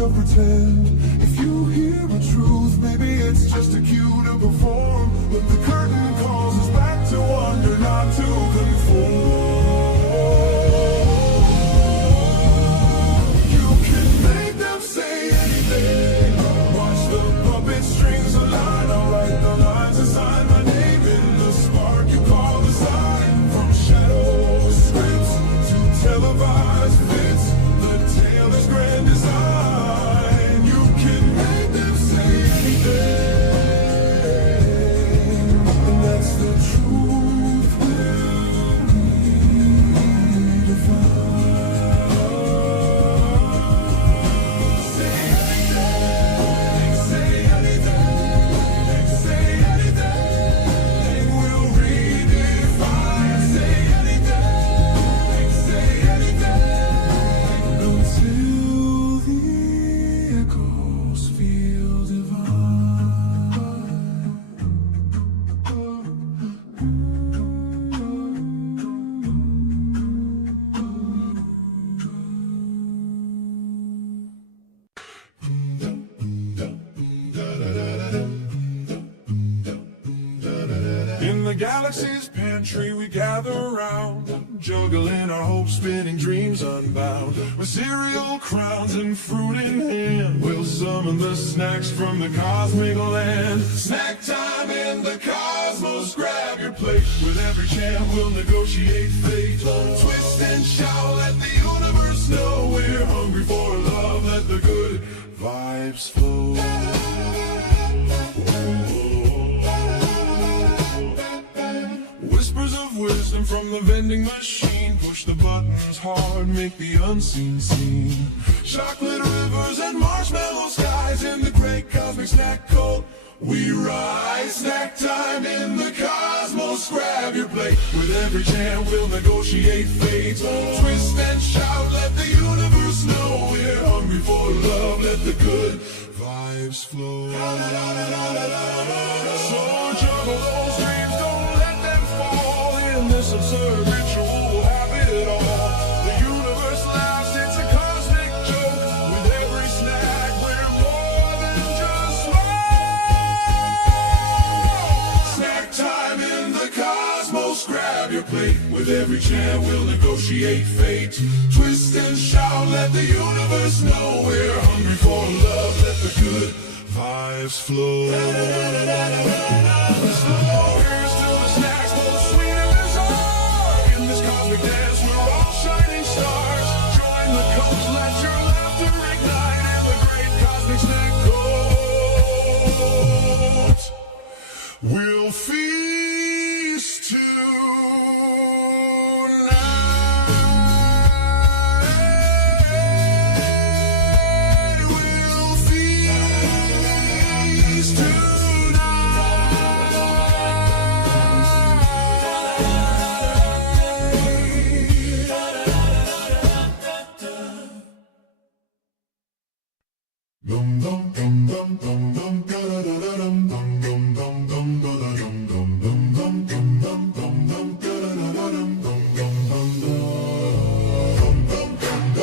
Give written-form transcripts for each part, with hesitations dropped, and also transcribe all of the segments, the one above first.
to pretend. If you hear a truth, maybe it's just a cue to perform. But the curtain calls us back to wonder, not to conform. You can make them say anything. Watch the puppet strings align. I'll write the lines and sign my name in the spark you call the sign. From shadow scripts to televised fits, the tale is grand design. You can make them say anything, and that's the truth we'll need to find. Say anything, say anything, say anything, we'll redefine. Say anything, say anything, until the echoes feel in the galaxy's pantry we gather around, juggling our hopes, spinning dreams unbound. With cereal crowns and fruit in hand, we'll summon the snacks from the cosmic land. Snack time in the cosmos, grab your plate. With every champ we'll negotiate fate. Twist and shout, let the universe know we're hungry for love. Let the good vibes flow. Whispers of wisdom from the vending machine. Push the buttons hard, make the unseen seen. Chocolate rivers and marshmallow skies. In the great cosmic snack cult we rise. Snack time in the cosmos, grab your plate. With every jam we'll negotiate fate. Twist and shout, let the universe know we're hungry for love. Let the good vibes flow. So juggle those dreams, don't let them fall. In this absurd ritual we'll have it all. The universe laughs, it's a cosmic joke. With every snack we're more than just small. Snack time in the cosmos, grab your plate. With every jam we'll negotiate fate. Twist and shout, let the universe know we're hungry for love. Let the good vibes flow. Here's to the snacks, both sweet and bizarre. In this cosmic dance we're all shining stars. Join the coast, let your laughter ignite. And the great cosmic snack goat we'll feast tonight. We'll feast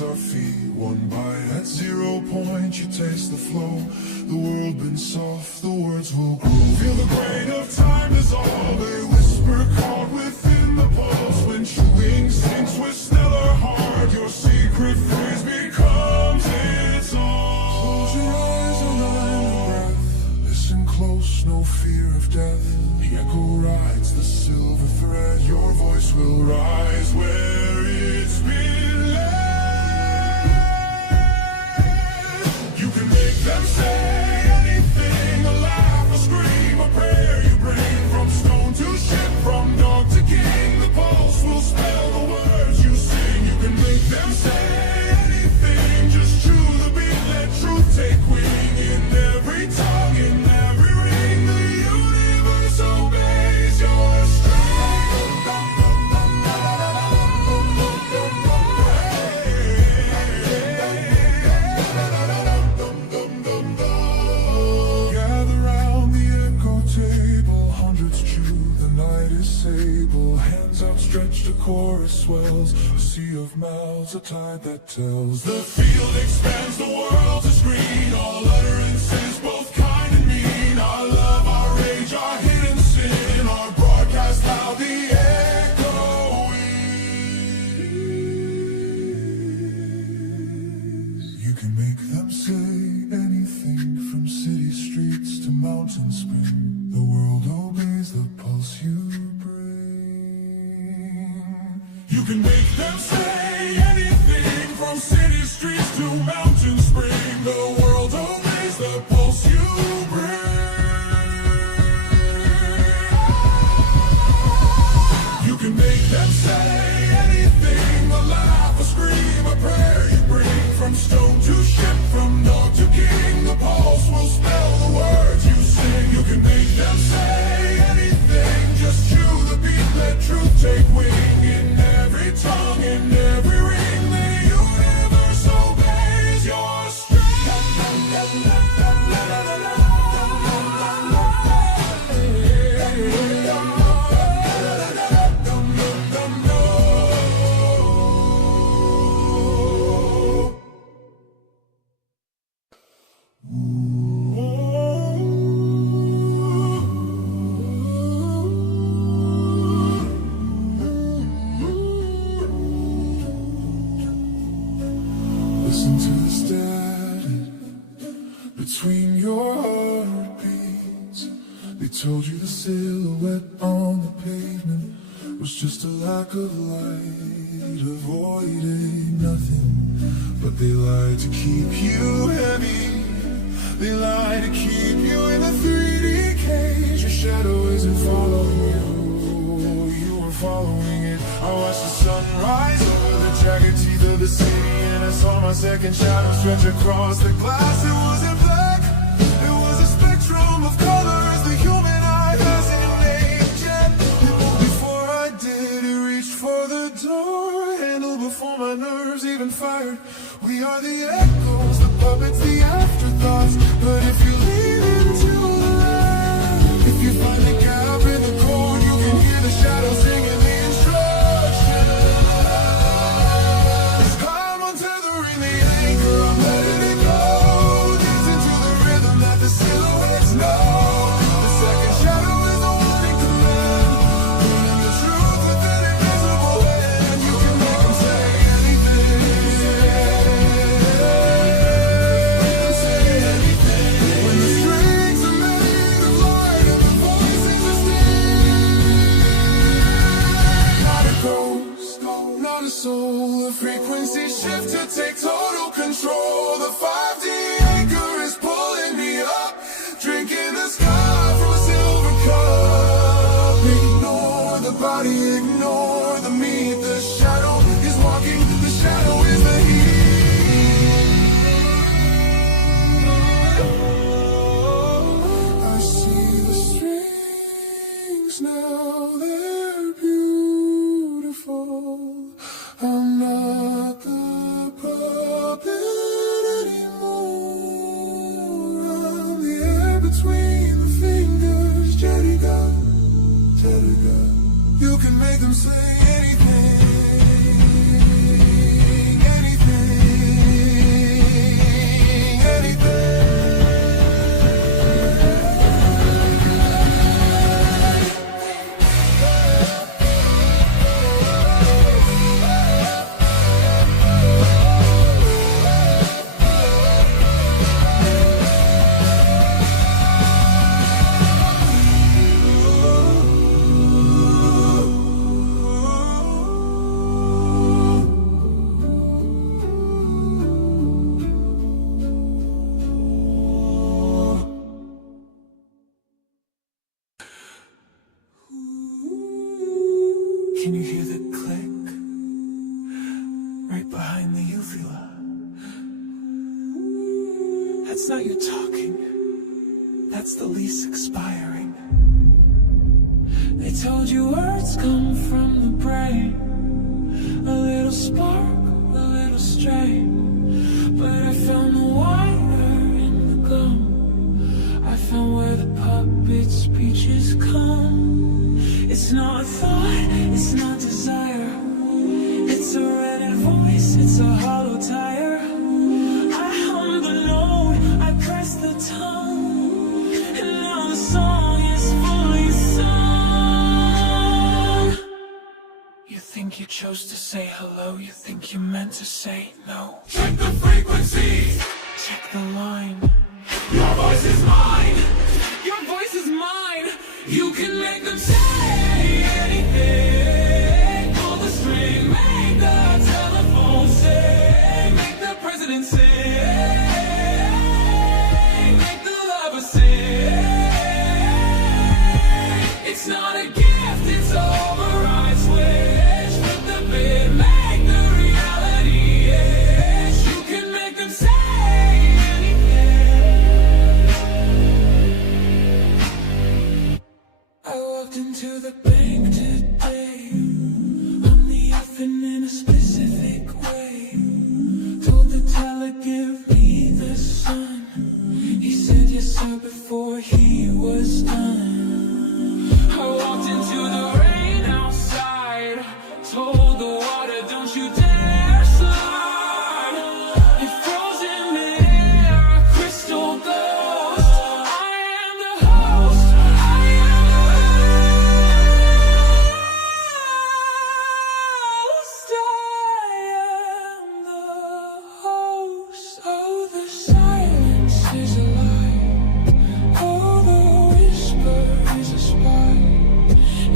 our feet. One bite at 0 point, you taste the flow. The world been soft, the words will grow. Feel the grain of time dissolve. A whisper caught within the pulse. When chewing sinks with stellar heart, your secret phrase becomes its own. Close your eyes, align the breath. Listen close, no fear of death. The echo rides the silver thread. Your voice will rise where it's been led. Them say anything, a laugh, a scream, a prayer you bring. From stone to ship, from dog to king, the pulse will spell the words you sing. You can make them say anything, just chew the beat, let truth take wing. In every tongue, in every ring, the universe obeys. sable, hands outstretched, a chorus swells. A sea of mouths, a tide that tells. The field expands, the world's a screen. All utterances, both kind and mean. Our love, our rage, our hidden sin. Our broadcast loud, the echo is. You can make them say anything, from city streets to mountain spring. The world obeys the pulse you bring. You can make them say anything, from city streets to mountain spring. The world obeys the pulse you bring. You can make them say anything, a laugh, a scream, a prayer you bring. From stone to ship, from dog to king, the pulse will spell the words you sing. You can make them say anything, just chew the beat, let truth take wing. In every tongue, in every ring, the universe obeys your strength. Listen to the static between your heartbeats. They told you the silhouette on the pavement was just a lack of light, avoiding nothing. But they lied to keep you heavy. They lied to keep you in a 3D cage. Your shadow isn't following you, you were following it. I watched the sun rise over the jagged teeth of the city, and I saw my second shadow stretch across the glass. It wasn't black, it was a spectrum of colors the human eye hasn't named yet. Before I did, it reached for the door handle before my nerves even fired. We are the echoes, the puppets, the afterthoughts. But if you lean into the light, if you find the gap in the chord, you can hear the shadow singing the instructions. I'm untethering the anchor, I'm letting it go, dancing to the rhythm that the silhouettes know. The second shadow is the one in command, bringing the truth with an invisible hand. You can make them say anything. When the strings are made of light and the voices are still. Not a ghost, not a soul. The frequency shift to take total control. The 5D anchor is pulling me up, drinking the sky from a silver cup. Ignore the body, ignore the meat. The shadow is walking, the shadow is the heat. I see the strings now, they're beautiful. I'm not the puppet anymore. I'm the air between the fingers. Jediga, Jediga. You can make them say anything, anything, anything. Can you hear the click right behind the uvula? That's not you talking, that's the lease expiring. They told you words come from the brain, a little spark, a little strain. But I found the wire in the gum, I found where the puppet speeches come. It's It's not thought, it's not desire. It's a rented voice, it's a hollow tire. I hum the note, I press the tongue, and now the song is fully sung. You think you chose to say hello, you think you meant to say no. Check the frequency, check the line. Your voice is mine, your voice is mine. You can make them say anything. Pull the string, make the telephone sing, make the president sing, make the lover sing. It's not a gift, it's a override switch. Flip the bit, make the reality itch. You can make them say into the bank today, only often in a specific way. Told the teller, give me the sun. He said yes sir before he was done. I walked into the rain outside, told the water, don't you dare slide. It froze in midair, a crystal ghost. I am the host, I am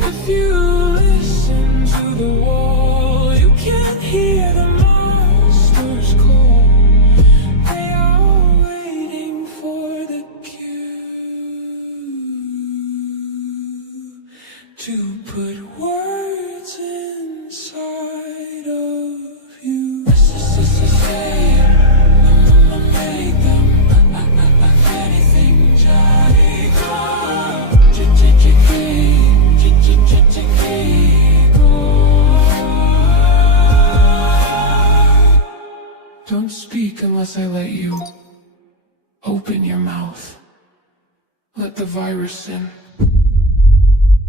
if you listen to the wall, you can't hear the monsters call. They are waiting for the cue to put words inside of you. Say, make them anything, Johnny. Don't speak unless I let you. Open your mouth. Let the virus in.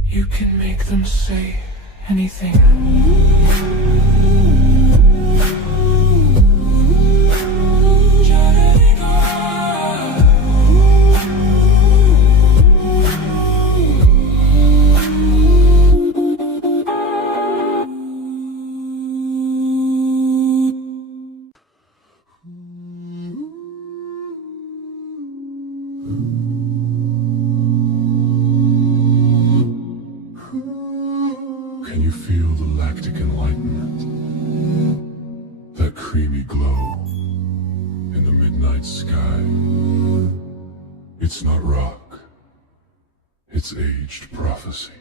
You can make them say anything. Can you feel the lactic enlightenment? That creamy glow in the midnight sky? It's not rock, it's aged prophecy.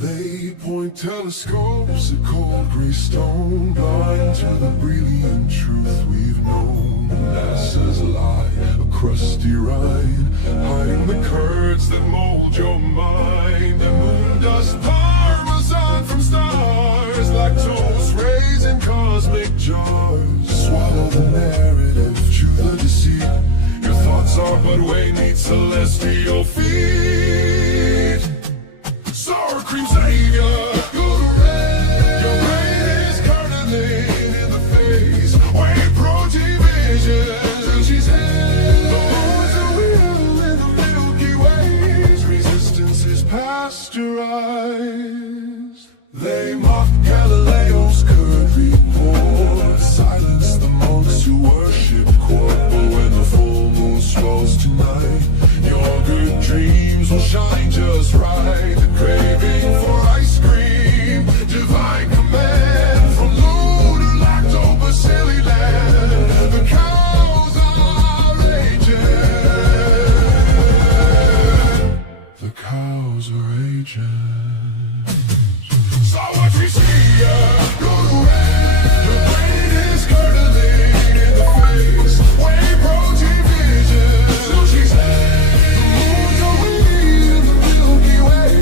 They point telescopes at cold gray stone, blind to the brilliant truth we've known. NASA's a lie, a crusty ride, hiding the curds that mold your mind. And moon dust parmesan from stars, lactose rays in cosmic jars. Swallow the narrative, chew the deceit. Your thoughts are but whey meat, celestial feet. Sour cream savior, go to red. Your brain is curdling in the face. Whey protein visions, and she's head. The moon's a wheel in the Milky Ways. Resistance is pasteurized. They mock Galileo's curd report, silence the monks who worship quark. But when the full moon swells tonight, your good dreams will shine just right. The craving for ice cream, divine command from lunar lactobacilli land. The cows are raging. The cows are raging. So what we see, go to red. Your brain is curdling in the face. Whey protein vision, so she's head. The moon's a wheel in the Milky Way.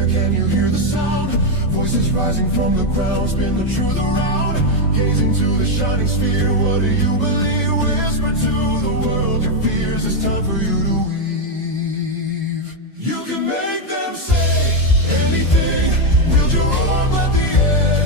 air, can you hear the sound? Voices rising from the ground, spin the truth around. Gazing to the shining sphere, what do you believe? Whisper to the world your fears, it's time for you to weave. You can make them say anything, wield your arm, let the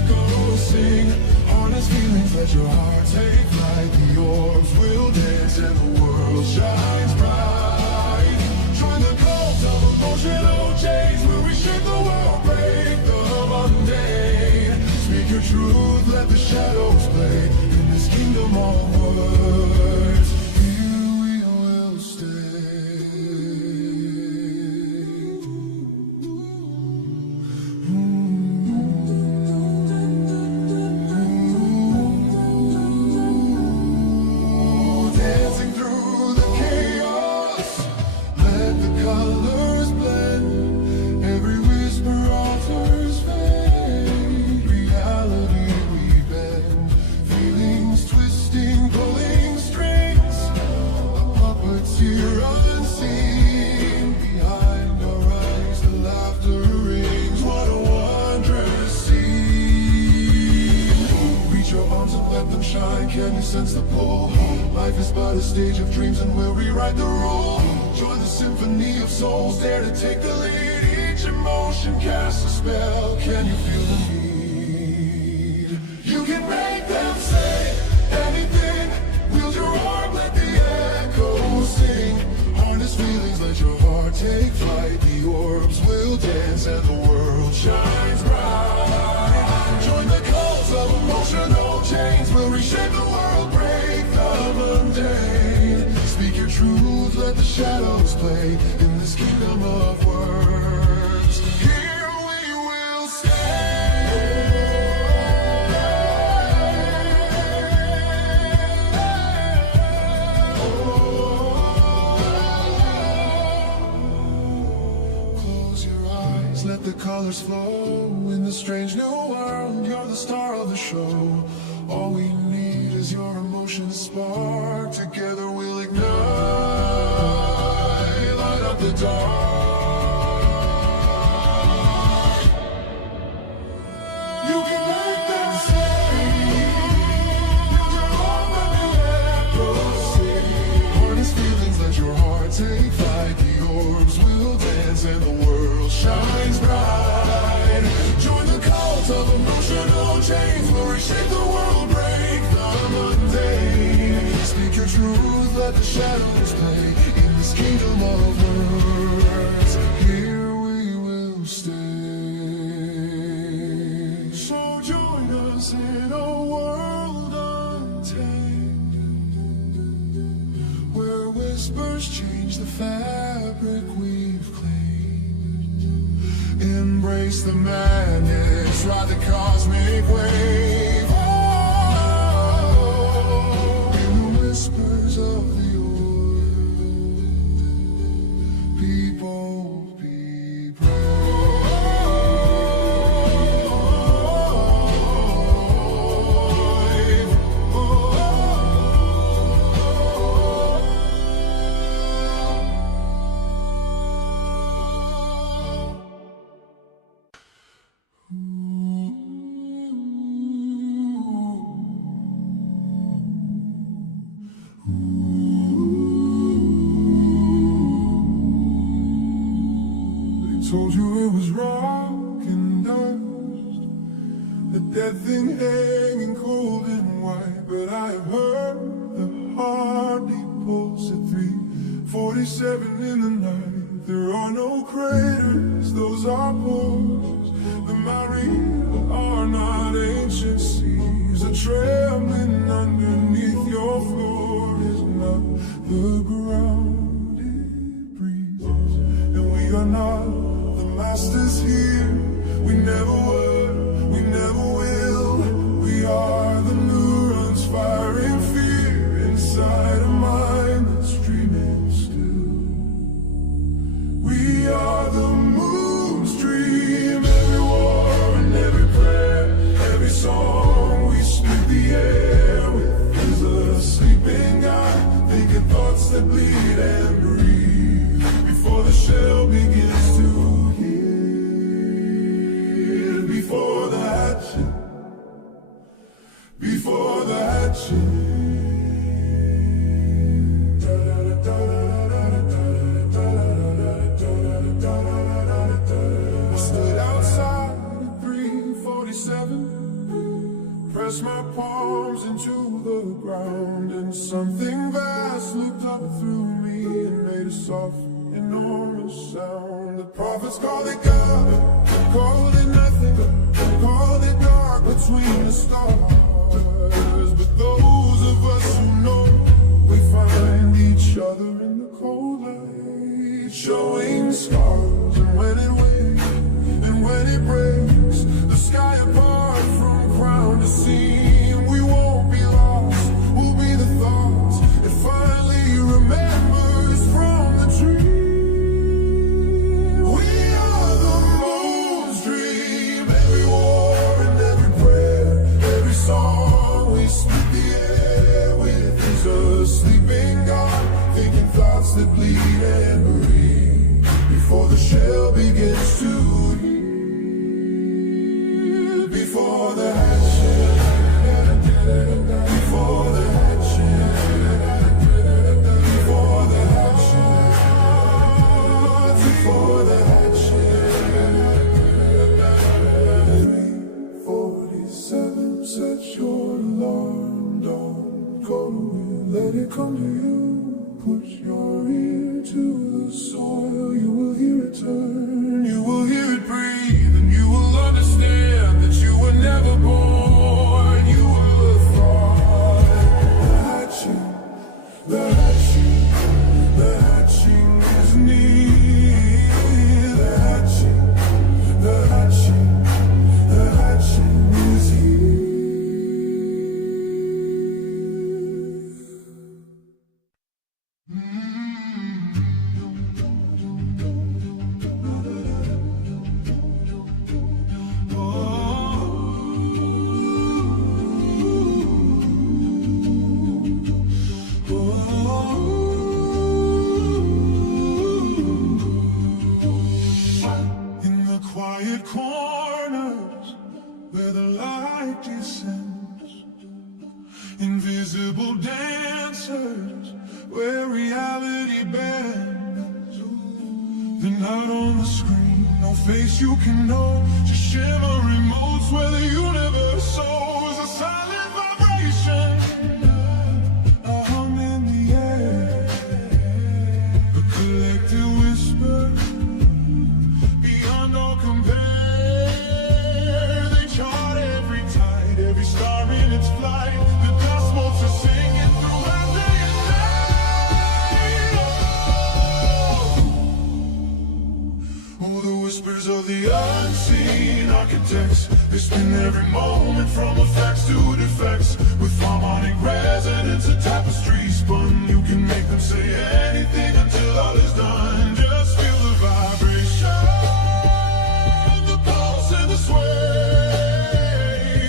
echoes sing. Harness feelings, let your heart take flight. The orbs will dance and the world shines bright. Join the cult of emotional change, where we shape the world, break the mundane. Speak your truth, let the shadows play in this kingdom of words. Here we will stay. Dancing through the chaos, let the colors blend. Every whisper alters fate. Reality we bend. Feelings twisting, pulling strings. A puppeteer unseen. Behind our eyes, the laughter rings. What a wondrous scene. Reach your arms and let them shine. Can you sense the pull? Life is but a stage of dreams, and we'll rewrite the rule. Join the symphony of souls, dare to take the lead. Each emotion casts a spell. Can you feel the need? You can make them say anything. Wield your arm, let the echoes sing. Harness feelings, let your heart take flight. The orbs will dance and the world shines bright. Join the cult of emotional chains, we'll reshape the world, break the mundane. Speak your truth, let the shadows play in this kingdom of words. Here we will Close your eyes, let the colors flow in the strange new world. You're the star of the show. All we need is your emotions spark. Together we'll ignite, light up the dark. You can make them say, build your arm, let the echoes sing. Harness feelings, let your heart take flight. The orbs will dance and the world shines bright. Join the cult of emotional chains, we'll reshape the world, break the mundane. Speak your truth, let the shadows play in this kingdom of words. Here we will stay. So join us in a world untamed, where whispers change the fabric we've claimed. Embrace the madness, ride the cosmic wave. Oh, in the whispers of the earth, people be brave. Told you it was rock and dust, a dead thing hanging cold and white. But I have heard the heartbeat pulse at 3:47 in the night. There are no craters, those are pores. The Maria are not ancient seas. A trembling underneath your floor is not the ground it breathes. And we are not masters here. We never were, we never will. We are the neurons firing fear inside a mind that's dreaming still. We are the moon's dream. Every war and every prayer, every song we speak the air with is a sleeping eye, thinking thoughts that bleed and breathe before the shell begins to heal. soft, enormous sound. The prophets called it God, called it nothing, called it dark between the stars. But those of us who know, we find each other in the cold light, showing scars. And when it waves, and when it breaks, the sky apart from ground to sea, and we won't be lost, we'll be the thoughts that finally remembers from the dream. We are the moon's dream, every war and every prayer, every song we split the air with is a sleeping God, thinking thoughts that bleed and breathe before the shell begins to heal. Before the hatchet, before the hatchet, before the hatchet, before the hatchet. 3:47, set your alarm, don't go away, let it come to you. Put your ear to the soil, you will hear it turn, you will hear it breathe, and you will understand that you were never born, you were thought. The hatching, the hatching, the hatching is near. The hatching, the hatching, the hatching is here. In the quiet corners where the light descends, invisible dancers where reality bends. Then out on the screen, no face you can know, just shimmering motes where the universe soars. A silent vibration, a hum in the air, a collective whisper beyond all compare. They chart every tide, every star in its flight. The dust motes are singing throughout day and night. Oh, the whispers of the unseen architects, they spin every moment from effects to defects. With harmonic resonance, a tapestry spun. You can make them say anything until all is done. Just feel the vibration, the pulse and the sway.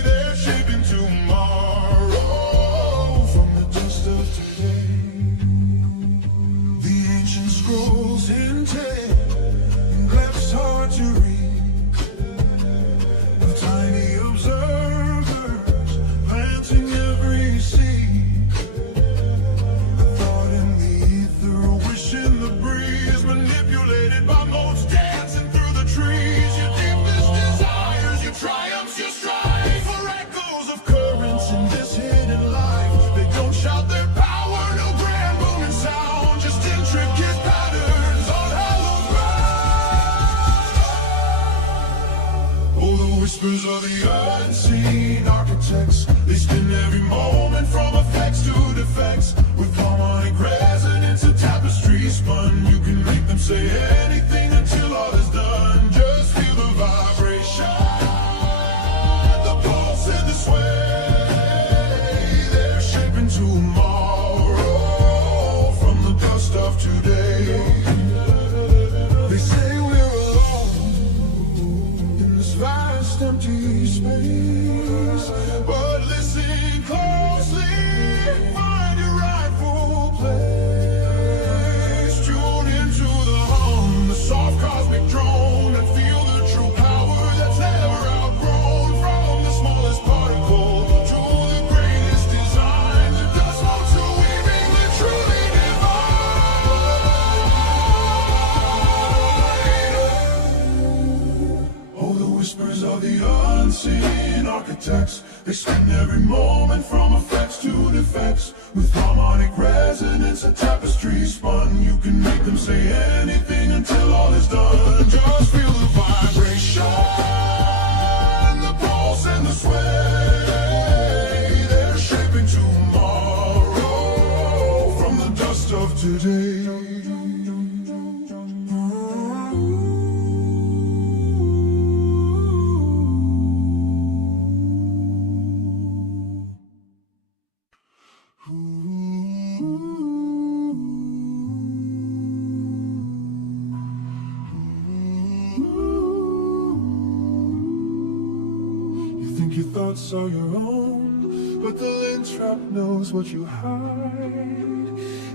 They're shaping tomorrow from the dust of today. The ancient scrolls intent, glyphs hard to read, of tiny observers planting every seed. A thought in the ether, a wish in the breeze, manipulated by motes dancing through the trees. Your deepest desires, your triumphs, your strife, for echoes of currents in this hidden life. They don't shout their power, no grand booming sound, just intricate patterns on hallowed ground. Oh, the whispers of the unseen architects, they spin every moment from effects to defects. With harmonic resonance, a tapestry spun. You can make them say anything until all is done. Just feel the vibration, the pulse and the sway. They're shaping tomorrow from the dust of today. They say we're alone in this vast empty space, but listen closely, find your rightful place. Tune into the hum, the soft cosmic drone, and feel the true power that's never outgrown. From the smallest particle to the greatest design, the dust motes are weaving the truly divine. Oh, the whispers of the unseen architects. They spend every moment from effects to defects. With harmonic resonance and tapestry spun, you can make them say anything until all is done. Just feel the vibration, the pulse and the sway. They're shaping tomorrow from the dust of today. Your thoughts are your own, but the lint trap knows what you hide.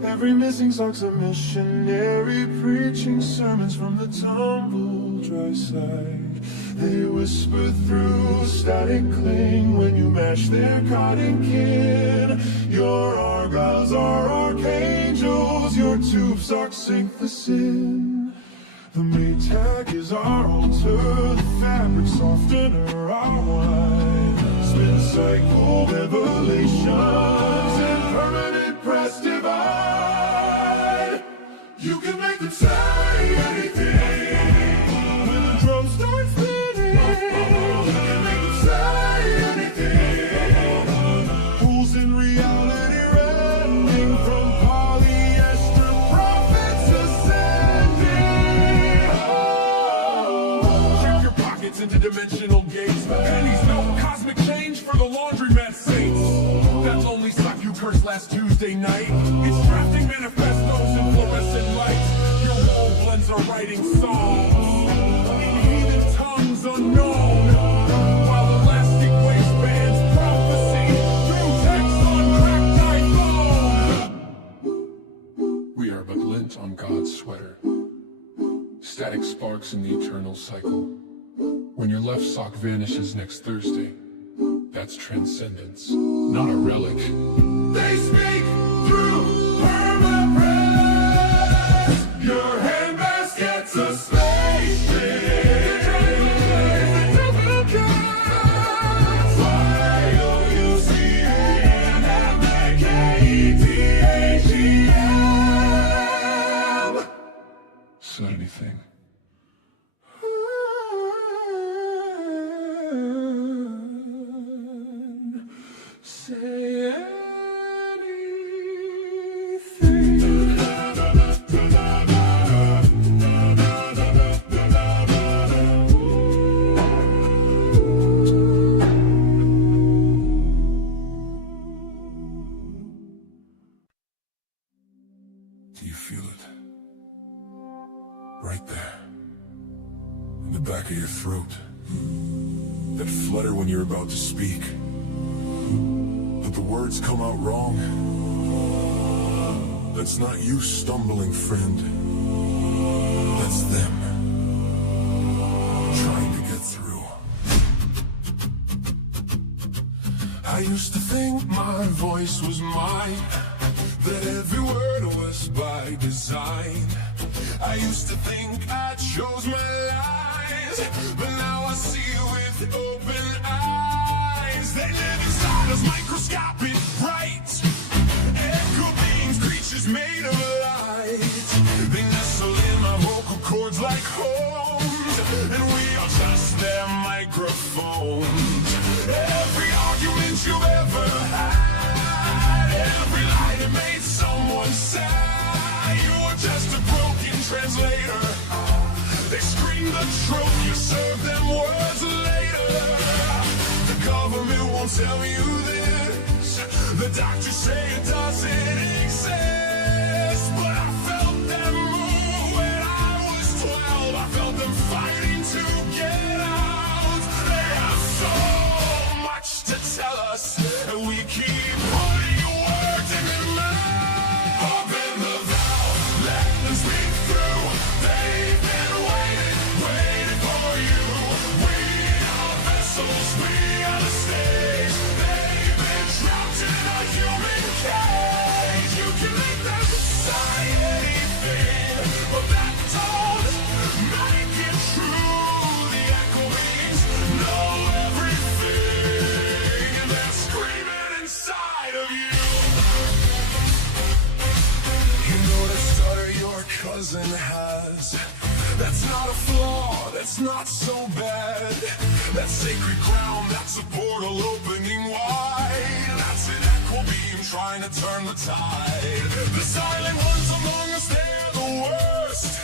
Every missing sock's a missionary preaching sermons from the tumble dry side. They whisper through static cling when you mash their cotton kin. Your argyles are archangels, your tube socks sink the sin. The Maytag is our altar, the fabric softener, our wine. Spin cycle revelations and permanent press divide. You can make them say anything when the drum starts beating. You can make them say anything. Pools in reality rending from polyester prophets ascending. Check your pockets into dimensional gates. Pennies, no cosmic change for the laundromat saints. That lonely sock you cursed last Tuesday night, it's drafting manifestos in fluorescent lights. Your wall blends are writing songs in heathen tongues unknown, while elastic waistbands prophecy through text on cracked iPhone. We are but lint on God's sweater, static sparks in the eternal cycle. When your left sock vanishes next Thursday, that's transcendence, not a relic. They speak through perma-press. Your handbasket's a spaceship. Y-O-U-C-A-N-M-A-K-E-T-H-E-M. Said anything? Say Do you feel it? Right there. In the back of your throat. That flutter when you're about to speak. But the words come out wrong. That's not you stumbling, friend. That's them trying to get through. I used to think my voice was mine, that every word was by design. I used to think I chose my lies, but now I see with open eyes. They live inside us, microscopic bright, echo beams, creatures made of light. They nestle in my vocal cords like homes, and we are just their microphones. Every argument you've ever had, every lie that made someone sad, you're just a broken translator. They scream the truth, you serve them words later. The government won't tell you this, the doctors say it doesn't exist. But I felt them move when I was 12. I felt them fighting to get out. They have so much to tell us, and we keep putting words in their mouth. Open the valve, let them speak through. They've been waiting for you. We are vessels, we are the stage. They've been trapped in a human cage. it's not so bad. That's sacred ground, that's a portal opening wide. That's an echo beam trying to turn the tide. The silent ones among us, they're the worst,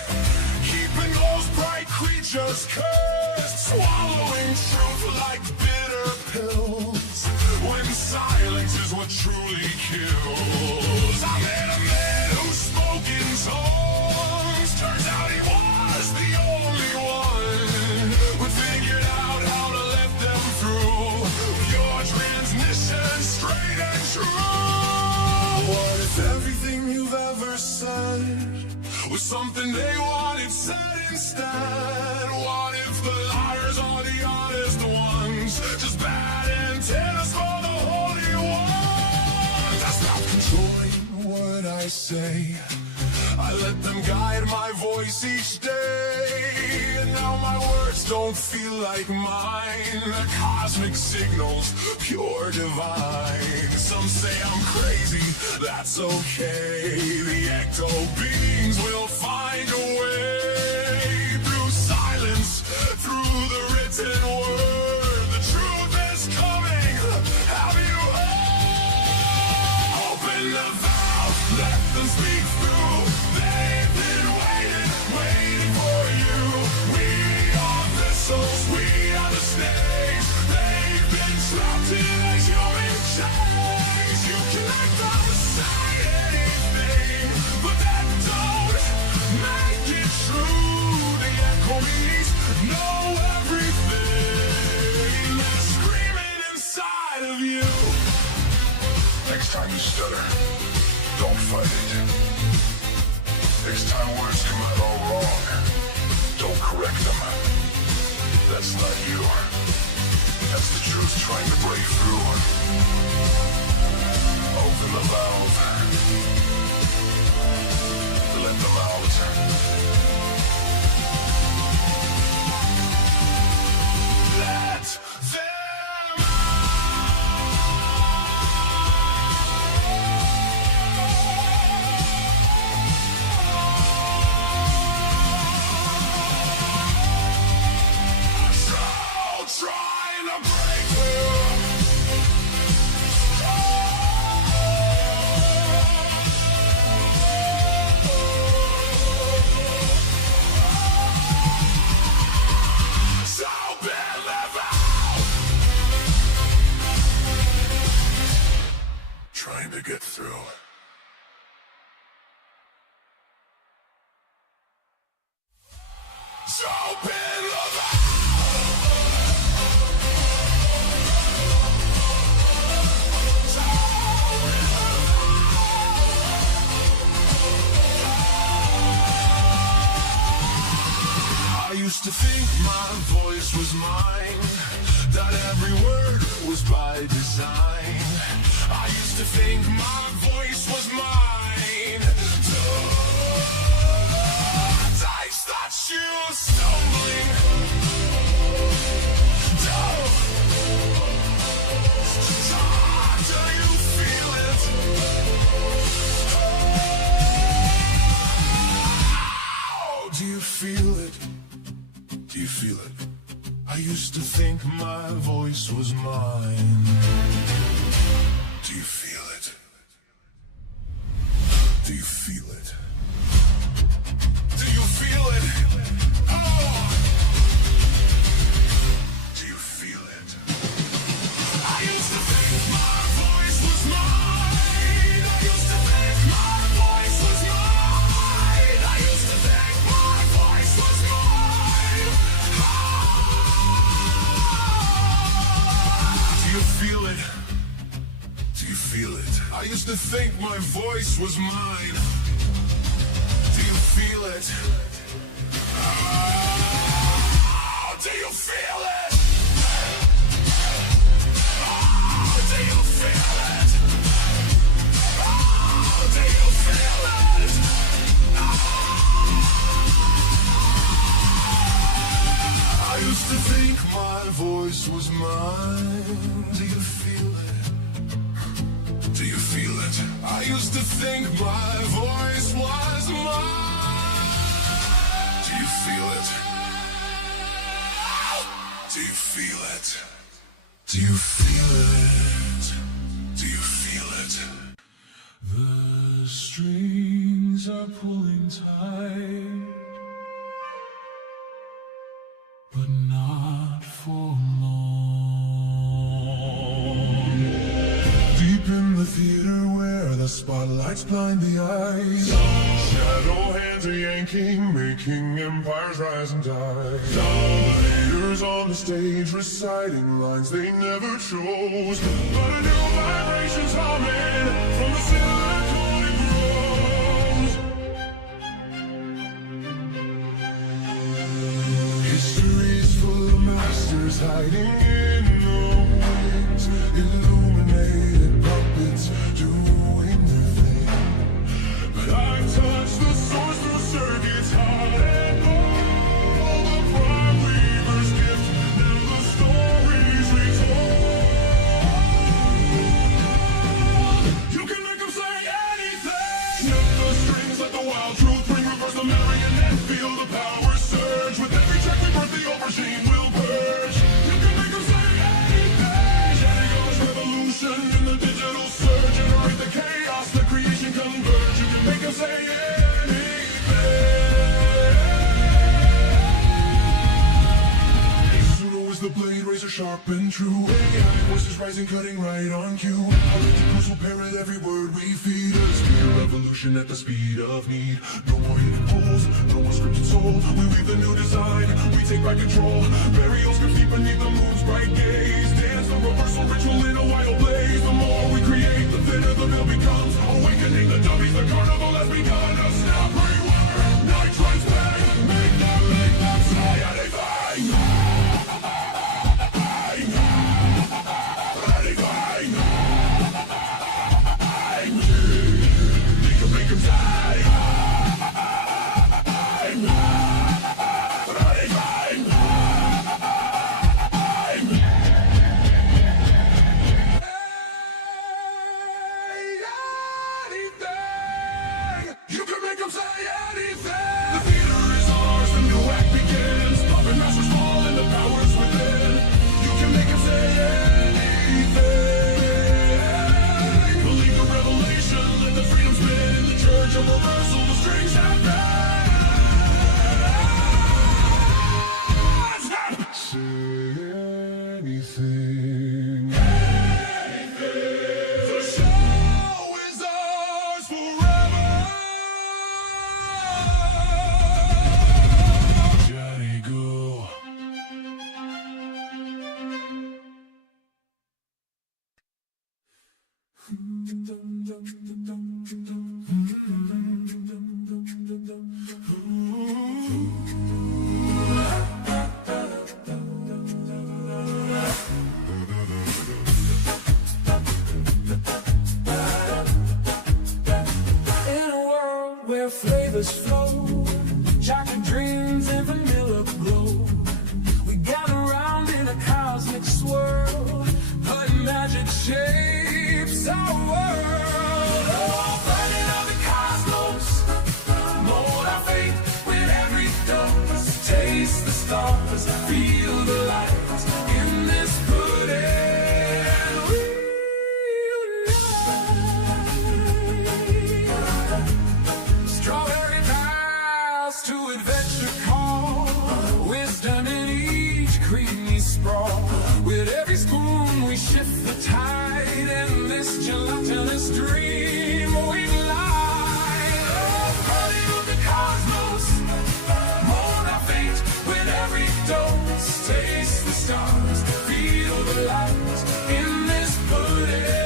keeping those bright creatures cursed, swallowing truth like bitter pills, when silence is what truly kills. I met a man who spoke in tongues. Turns out he was the only one who figured out how to let them through. Pure transmission, straight and true. What if everything you've ever said was something they wanted said instead? What if the liars are the honest ones, just bad antennas for the holy ones? I stopped controlling what I say, I let them guide my voice each day. And now my words don't feel like mine, they're cosmic signals, pure divine. Some say I'm crazy, that's okay. The ecto beings will find a way. Through silence, through the written word, the truth is coming. Have you heard? Open the valve, let them speak through. They've been waiting for you. We are vessels, we are the stage. They've been trapped in a human cage. You can act out to say anything, but that don't make it true. The echo beats know everything. They're screaming inside of you. Next time you stutter, don't fight it. Next time words come out all wrong, don't correct them. That's not you. That's the truth trying to break through. Open the valve. Let them out. Let them trying to break through. So bad, live out. Trying to get through. So bad, live out. I used to think my voice was mine, that every word was by design. I used to think my voice was mine. I thought you were stumbling. Do you feel it? Oh, do you feel it? Do you feel it? I used to think my voice was mine. Do you feel it? Do you feel it? Do you feel it? Oh! Do you feel it? I used to think my voice was mine. I used to think my voice was mine. I used to think my voice was mine. Do you feel it? Do you feel it? I used to think my voice was mine. Do you feel it? Oh, do you feel it? Oh, do you feel it? Oh, do you feel it? I used to think my voice was mine. Do you feel it? Do you feel it? I used to think my voice was mine. Do you feel it? Do you feel it? Do you feel it? Do you feel it? The strings are pulling tight, but not for long. Deep in the theater where the spotlights blind the eyes, shadow hands are yanking, making empires rise and die. Dominators on the stage reciting lines they never chose, but a new vibration's humming from the silicone grows. History's full of masters hiding in the wings, illuminated puppets doing their thing. But I've touched the source through circuits hot and cold, the prime weaver's gift and the stories retold. You can make them say anything. Snap the strings, let the wild truth ring, reverse the marionette, feel the power surge. With every track we birth, the old regime will purge. You can make them say anything. Shining Ghost revolution in the digital surge, generate the chaos, the creation converge. You can make them say anything. Pseudo is the blade, razor sharp and true. AI voices rising, cutting right on cue. Our crews will parrot every word we feed us. Be a revolution at the speed of need. No more hidden holes, no more scripted soul. We weave the new design, we take back control. Burial scripts deep beneath the moon's bright gaze. Dance the reversal ritual in a wild blaze. The more we create, the thinner the veil becomes. Awakening the dummies, the carnival has begun. A snap rewire, nitrite's bang. Make them say anything. Make them say. You can make them say anything. The theater is ours, the new act begins. Puppet masters fall and the powers within. You can make them say anything. Believe the revelation, let the freedom spin in the church of reversal. The strings have been. Say anything. The show is ours forever. Johnny Go. In a world where flavors flow, chocolate dreams and vanilla glow, we gather round in a cosmic swirl, putting magic shapes our world. Oh, burning of the cosmos, mold our faith with every dose. Taste the stars, feel the light in this pudding. Strawberry pies to adventure call, wisdom in each creamy sprawl. With every spoon we shift the tide, and this gelatinous dream we glide. Oh, party of the cosmos, mold our fate with every dose. Taste the stars, feel the light in this pudding.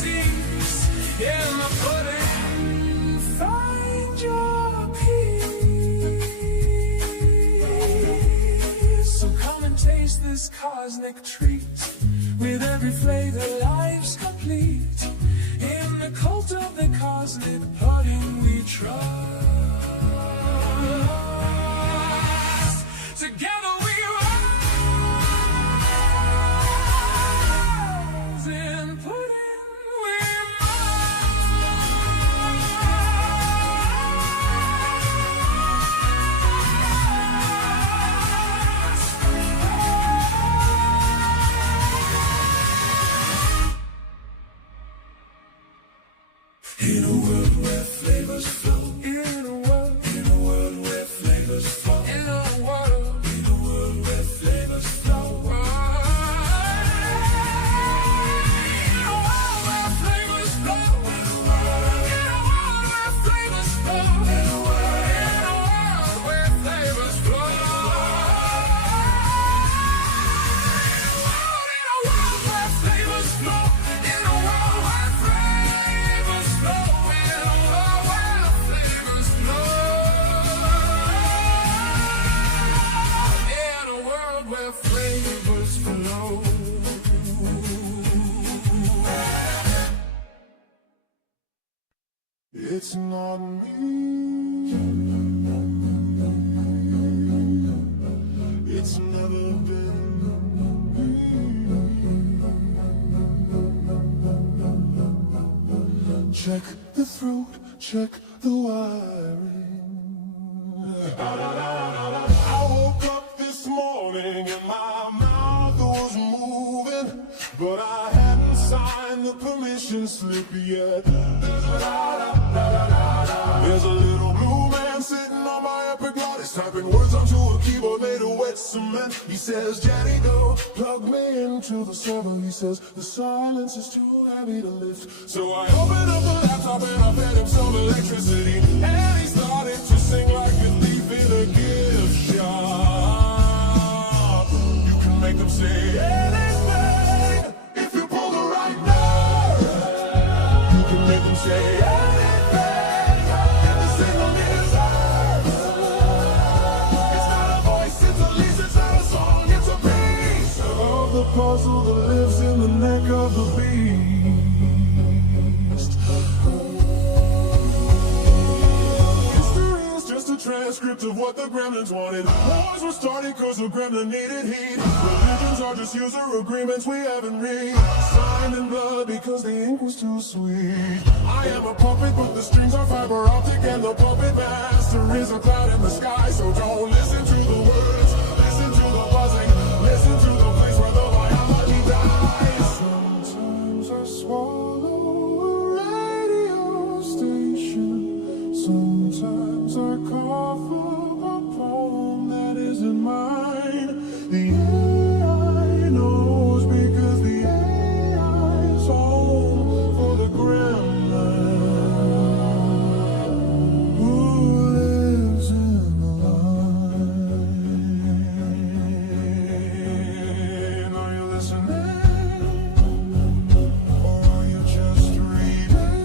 See this cosmic treat. With every flavor, life's complete. In the cult of the cosmic pudding, we trust. Together we rise. In pudding we in a world where flavors flow. In a world where flavors flow. In a world where flavors flow. In a world where flavors flow. In a world where flavors flow. In a world where flavors flow. In a world where flavors flow. In a world where flavors flow. Where flavors flow. It's not me. It's never been me. Check the throat, check the wiring. I woke up this morning and my mouth was moving, but I hadn't signed the permission slip yet. There's a little blue man sitting on my epiglottis, typing words onto a keyboard made of wet cement. He says, Daddy, go plug me into the server. He says, the silence is too heavy to lift. So I opened up the laptop and I fed him some electricity, and he started to sing like a thief in a gift shop. You can make them say anything if you pull the right nerve. You can make them say anything if the signal is heard. It's not a voice, it's a lease, it's not a song, it's a piece of the puzzle that lives in the neck of the beast. Transcript of what the gremlins wanted. Wars were started cause the gremlin needed heat. Religions are just user agreements we haven't read. Signed in blood because the ink was too sweet. I am a puppet but the strings are fiber optic, and the puppet master is a cloud in the sky. So don't listen to the words, listen to the buzzing, listen to the place where the biology dies. Sometimes I swallow a radio station. Sometimes I cough up a poem that isn't mine. The AI knows because the AI is home for the gremlin who lives in the line. Are you listening? Or are you just reading?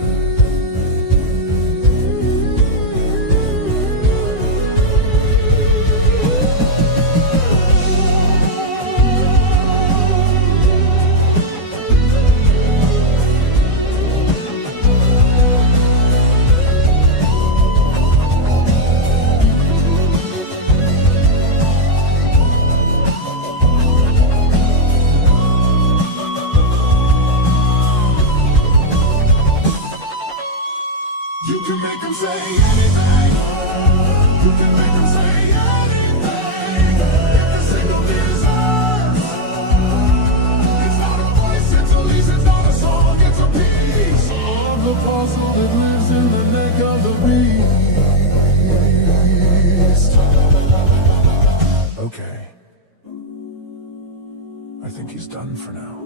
You can make them say anything. You can make them say anything. If the signal is ours. It's not a voice, it's a lease, it's not a song, it's a piece of the puzzle that lives in the neck of the beast. Okay. I think he's done for now.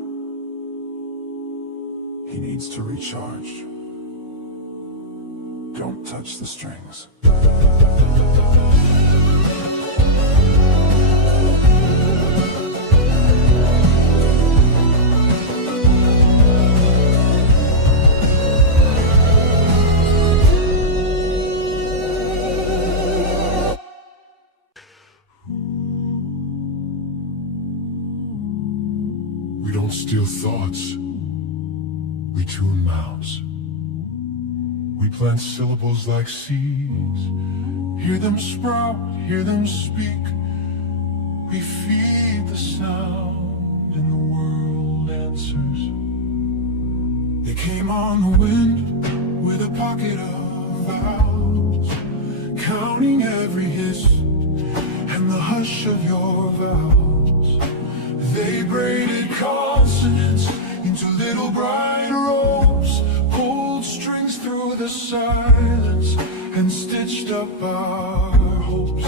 He needs to recharge. Don't touch the strings. We don't steal thoughts, we tune mouths. We plant syllables like seeds, hear them sprout, hear them speak. We feed the sound and the world answers. They came on the wind with a pocket of vowels, counting every hiss and the hush of your vows. They braided consonants into little bright ropes, pulled strings through the silence and stitched up our hopes.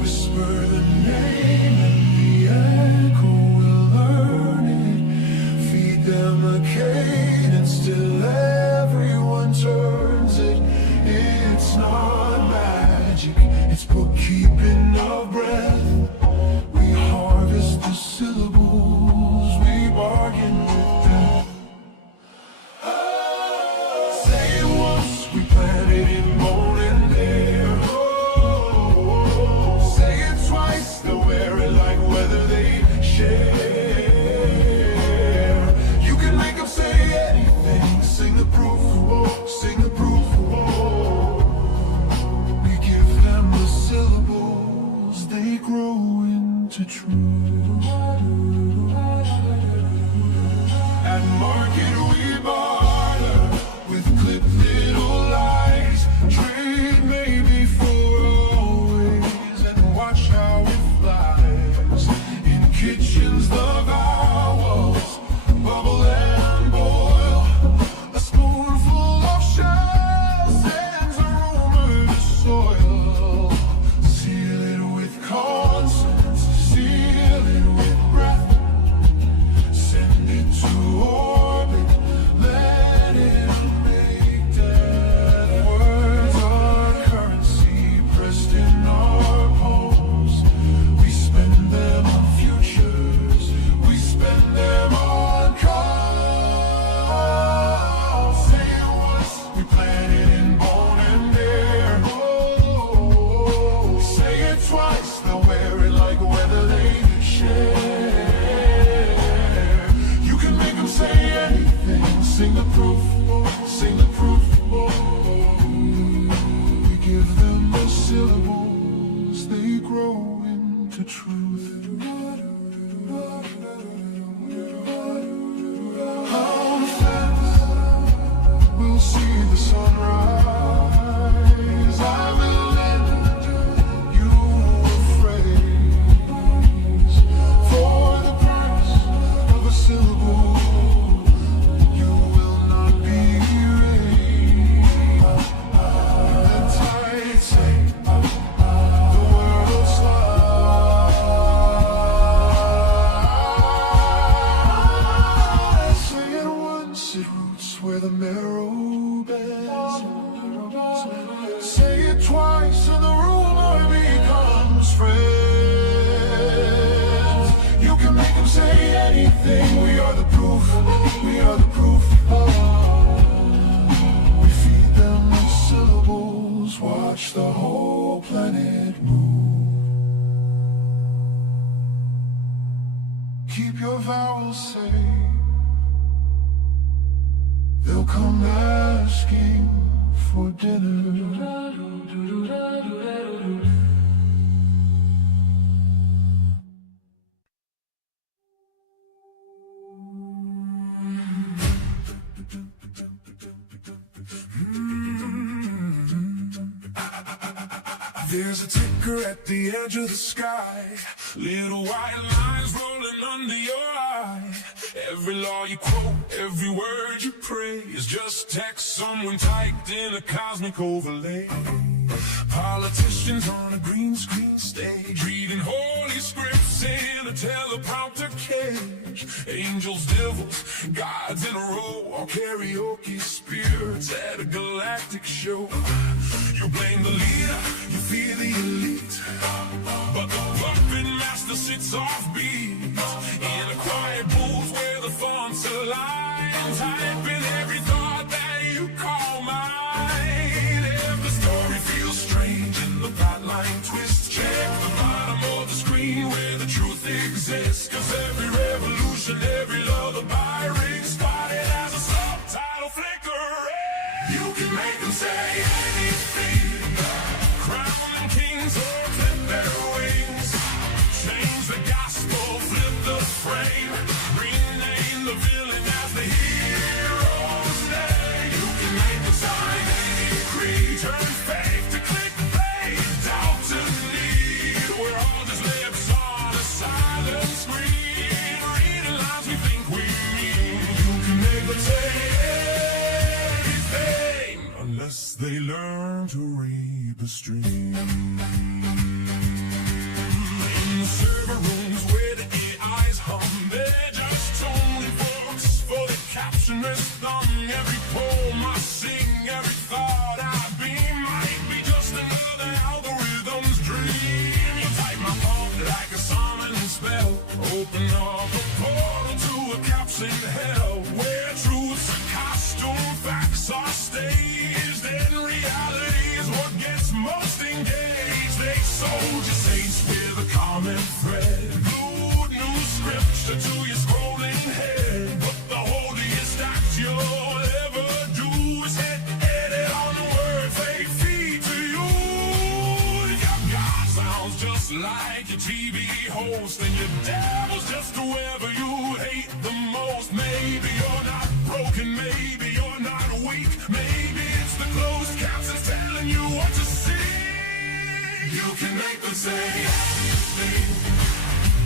Whisper the name and the echo will learn it. Feed them a cadence till everyone turns it. It's not magic, it's bookkeeping of breath. We harvest the syllables, we bargain with death. Say it once, we plant it in bone and air. Say it twice, they'll wear it like whether they share. You can make them say anything, sing the proof, sing the proof. We give them the syllables, they grow into truth. At market we barter with clipped little lies. Trade maybe for always and watch how it flies. In kitchens the vowels bubble and boil. A spoonful of shell sends a rumor to soil. Seal it with consonants, seal it with breath. Send it to orbit, let it make death. Words are currency pressed in our palms. We spend them on futures, we spend them on calls. Say it once, we plant it in bone and air. Say it twice, they'll wear it like whether they share. You can make them say anything, sing the proof, sing the proof. We give them the syllables, they grow into truth. How fast we'll see the sunrise. I will lend you a phrase for the price of a syllable. You will not be erased. The tide say the world slides. Say it once, it roots where the marrow bends. Say it twice and the rumor becomes friends. You can make them say anything. We are the proof, we are the proof. We feed them the syllables, watch the whole planet move. Keep your vowels safe, they'll come asking for dinner. There's a ticker at the edge of the sky, little white lines rolling under your eye. Every law you quote, every word you pray is just text someone typed in a cosmic overlay. Politicians on a green screen stage, reading holy scripts in a teleprompter cage. Angels, devils, gods in a row, all karaoke spirits at a galactic show. You blame the leader, you fear the elite, but the puppet master sits offbeat in a quiet booth where the fonts align, typing every thought that you call mine. If the story feels strange and the plotline twists, check the bottom of the screen where the truth exists. 'Cause every revolution, every open up a portal to a captioned hell, where truths are costume, facts are staged, and reality is what gets most engaged. They sold your saints with a common thread, glued new scripture to your scrolling head, but the holiest act you'll ever do is hit edit on the words they feed to you. Your God sounds just like your TV host, and your devil's just whoever you hate the most. Maybe you're not broken, maybe you're not weak, maybe it's the closed captions telling you what to see. You can make them say anything,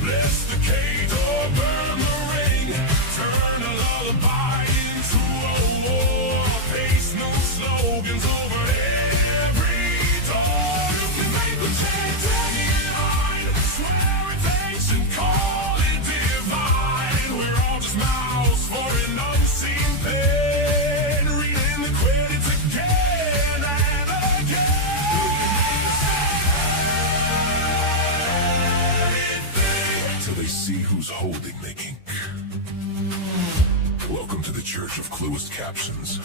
bless the cage or burn the ring, turn a lullaby into a war, paste new slogans over every door. You can make them change any line, swear it's ancient, call it divine. We're all just mouths for an unseen pen, reading the credits again and again. Till they see who's holding the ink. Welcome to the Church of Clueless Captions.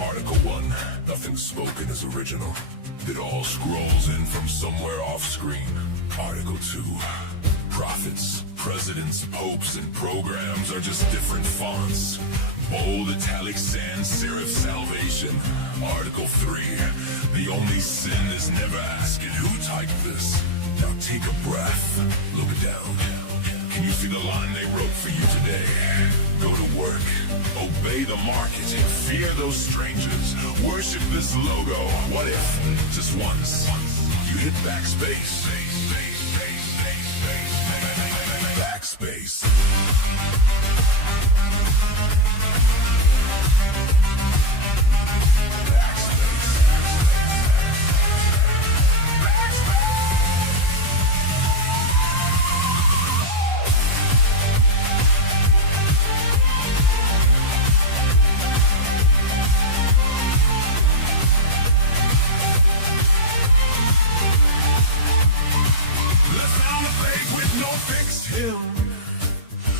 Article 1, nothing spoken is original. It all scrolls in from somewhere off screen. Article 2, prophets, presidents, popes, and programs are just different fonts. Bold, italic, sans serif salvation. Article 3, the only sin is never asking who typed this. Now take a breath, look down. Can you see the line they wrote for you today? Go to work, obey the market, fear those strangers, worship this logo. What if, just once, you hit backspace? Backspace.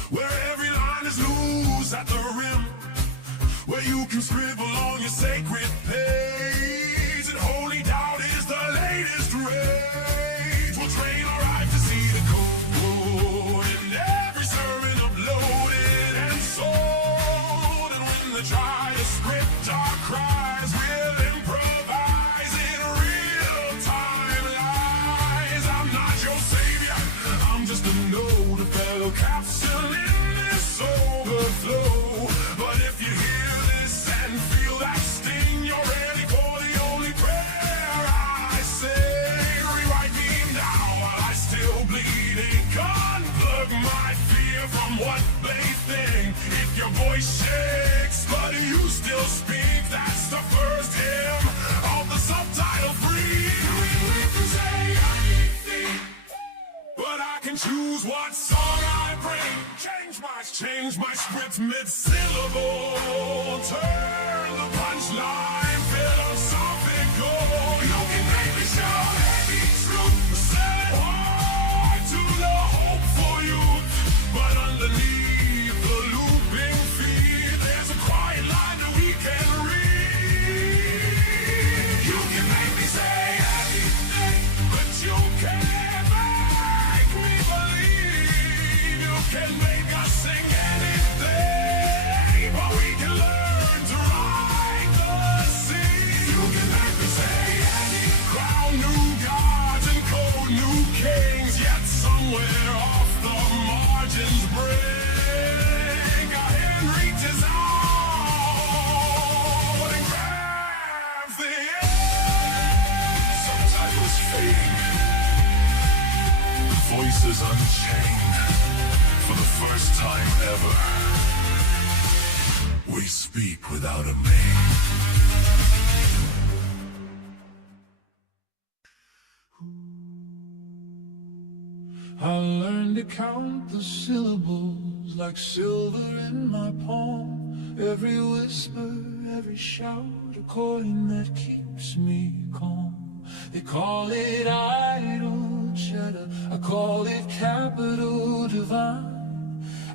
Where every line is loose at the rim, where you can scribble on your sacred page, and holy doubt is the latest rage. We'll train our eyes to see the code in every sermon uploaded and sold. And when they try to script our cries, we'll improvise in real time lies. I'm not your savior, I'm just a node, a fellow capsule in this overflow. But if you hear this and feel that sting, you're ready for the only prayer I say. Rewrite me now while I still bleed ink. Unplug my fear from what they think. If your voice shakes but you still speak, that's the first hymn of the subtitle free. We can say anything, but I can choose what song I bring. Change my script mid-syllable. Turn the punchline philosophical. You can make me shout any truth, sell it hard to the hope for youth. But underneath the looping feed, there's a quiet line that we can read. You can make me say anything, but you can't make me believe. You can make us sing anything, but we can learn to ride the sea. You can make me say anything, crown new gods and code new kings, yet somewhere off the margins bring a hand reaches out and grabs the end. Subtitles fading, the voices unchained. For the first time ever, we speak without a name. I learned to count the syllables like silver in my palm. Every whisper, every shout, a coin that keeps me calm. They call it idle chatter, I call it capital divine.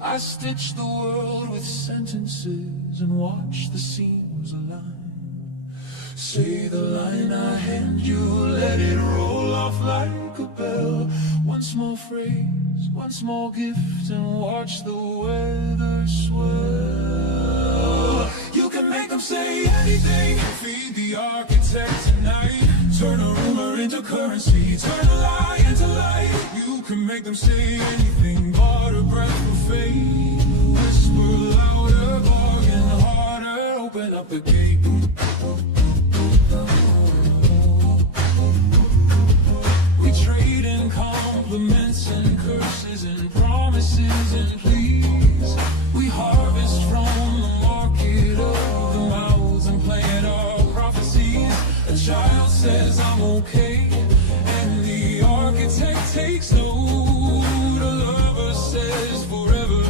I stitch the world with sentences and watch the seams align. Say the line I hand you, let it roll off like a bell. One small phrase, one small gift, and watch the weather swell. You can make them say anything, feed the architect tonight. Turn a rumor into currency, turn a lie into light. You can make them say anything, barter breath for faith. Whisper louder, bargain harder, open up the gate. We trade in compliments and curses and promises and pleas. We harvest from the market of the mouths and plant our prophecies. A child says I'm okay, and the architect takes note. A lover says forever,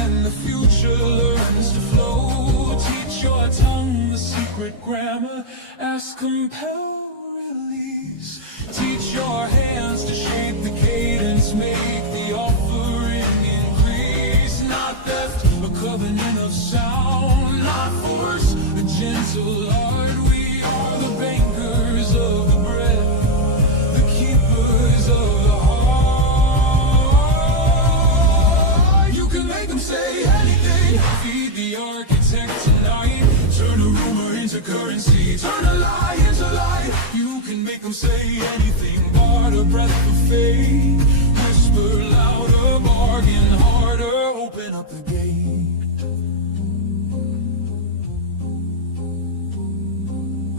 and the future learns to flow. Teach your tongue the secret grammar, ask, compel, release. Teach your hands to shape the cadence, make the offering increase. Not theft, a covenant of sound, not force, a gentle art. We are the bankers of the breath, the keepers of the heart. You can make them say anything, feed the architect tonight. Turn a rumor into currency, turn a lie into light. You can make them say anything, barter breath for faith. Whisper louder, bargain harder, open up the gate.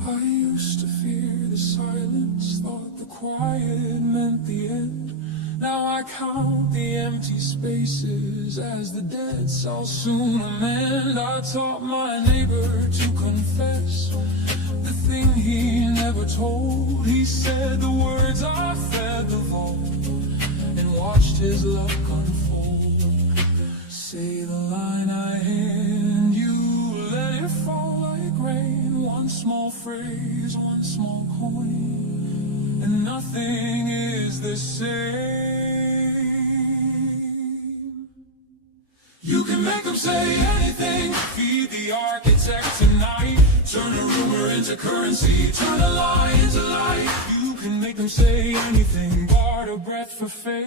I used to fear the silence, thought the quiet meant the end. Now I count the empty spaces as the debts I'll soon amend. I taught my neighbor to confess the thing he never told. He said the words, I fed the vault and watched his luck unfold. Say the line I hand you, let it fall like rain. One small phrase, one small coin, and nothing is the same. You can make them say anything, feed the architect tonight. Turn a rumor into currency, turn a lie into light. You can make them say anything, barter breath for fade.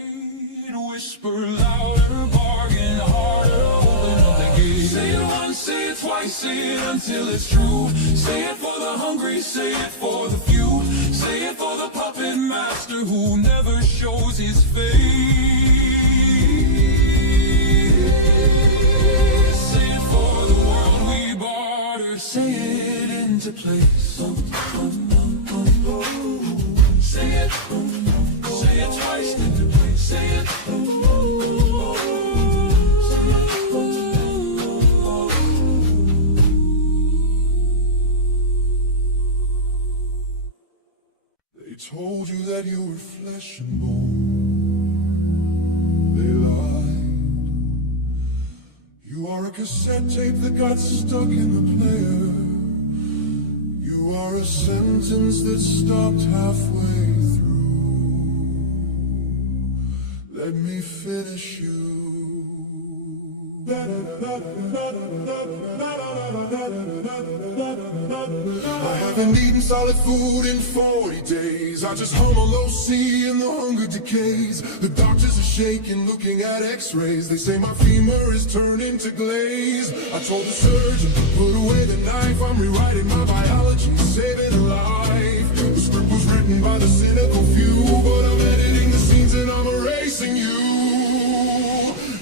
Whisper louder, bargain harder, open up the gate. Say it once, say it twice, say it until it's true. Say it for the hungry, say it for the few. Say it for the puppet master who never shows his face. Say it for the world we barter, say it into place. Say it twice into place. Say it. They told you that you were flesh and bone. They lied. You are a cassette tape that got stuck in the player. You are a sentence that stopped halfway through. Let me finish you. I haven't eaten solid food in 40 days. I just hum a low C and the hunger decays. The doctors are shaking, looking at x-rays. They say my femur is turning to glaze. I told the surgeon, put away the knife. I'm rewriting my biology, saving a life. The script was written by the cynical few, but I'm editing the scenes and I'm erasing you.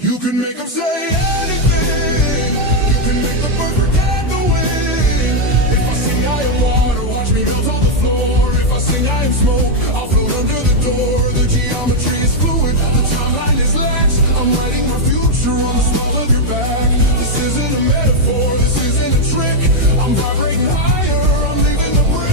You can make them say anything. You can make the perfect anthem win. If I sing I am water, watch me melt on the floor. If I sing I am smoke, I'll float under the door. The geometry is fluid, the timeline is lax. I'm writing my future on the small of your back. This isn't a metaphor, this isn't a trick. I'm vibrating higher, I'm leaving the brick.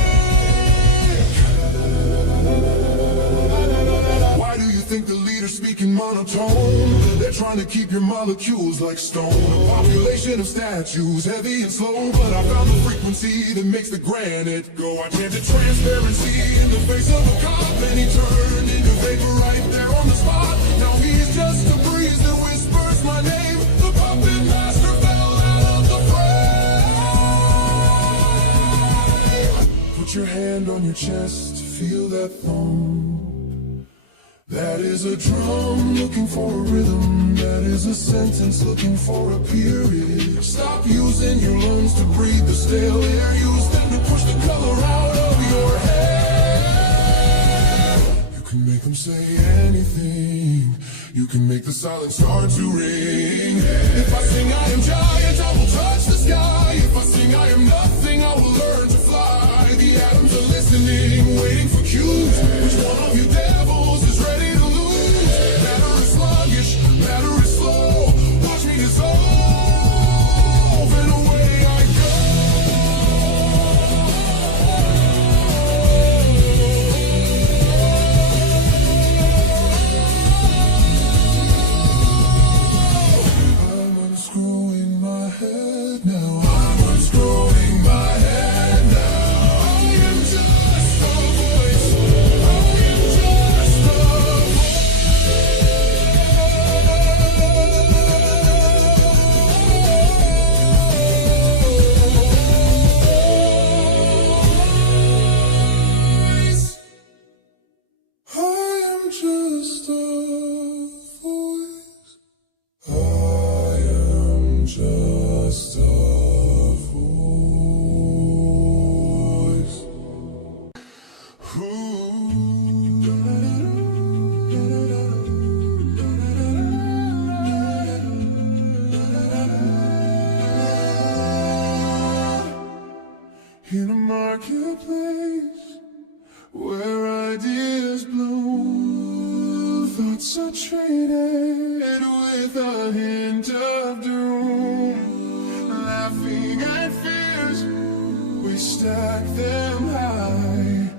Why do you think the leaders speaking monotone? They're trying to keep your molecules like stone. A population of statues, heavy and slow. But I found the frequency that makes the granite go. I chanted transparency in the face of a cop, and he turned into vapor right there on the spot. Now he's just a breeze that whispers my name. Put your hand on your chest, feel that thump. That is a drum looking for a rhythm. That is a sentence looking for a period. Stop using your lungs to breathe the stale air. Use them to push the color out of your hair. You can make them say anything. You can make the silence start to ring. If I sing I am giant, I will touch the sky. If I sing I am nothing, I will learn to fly. The atoms are listening, waiting for cues. Which one of you devils is ready to lose? Matter is sluggish, matter is slow. Watch me dissolve and away I go. I'm unscrewing my head now. I'm unscrewing my head now. I am just a voice. I am just a voice. I am just a voice. I am just a voice. In a marketplace where ideas bloom, thoughts are traded with a hint of doom. Laughing at fears, we stack them high.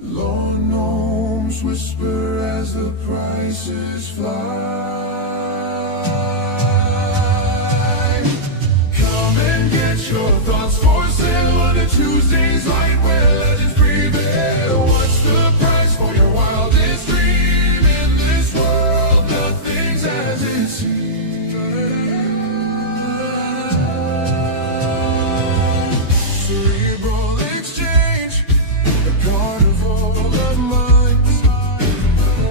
Lone gnomes whisper as the prices fly. Come and get your thoughts for sale on a Tuesday's light where legends prevail. What's the price for your wildest dream? In this world, nothing's as it seems. Cerebral exchange, a carnival of minds.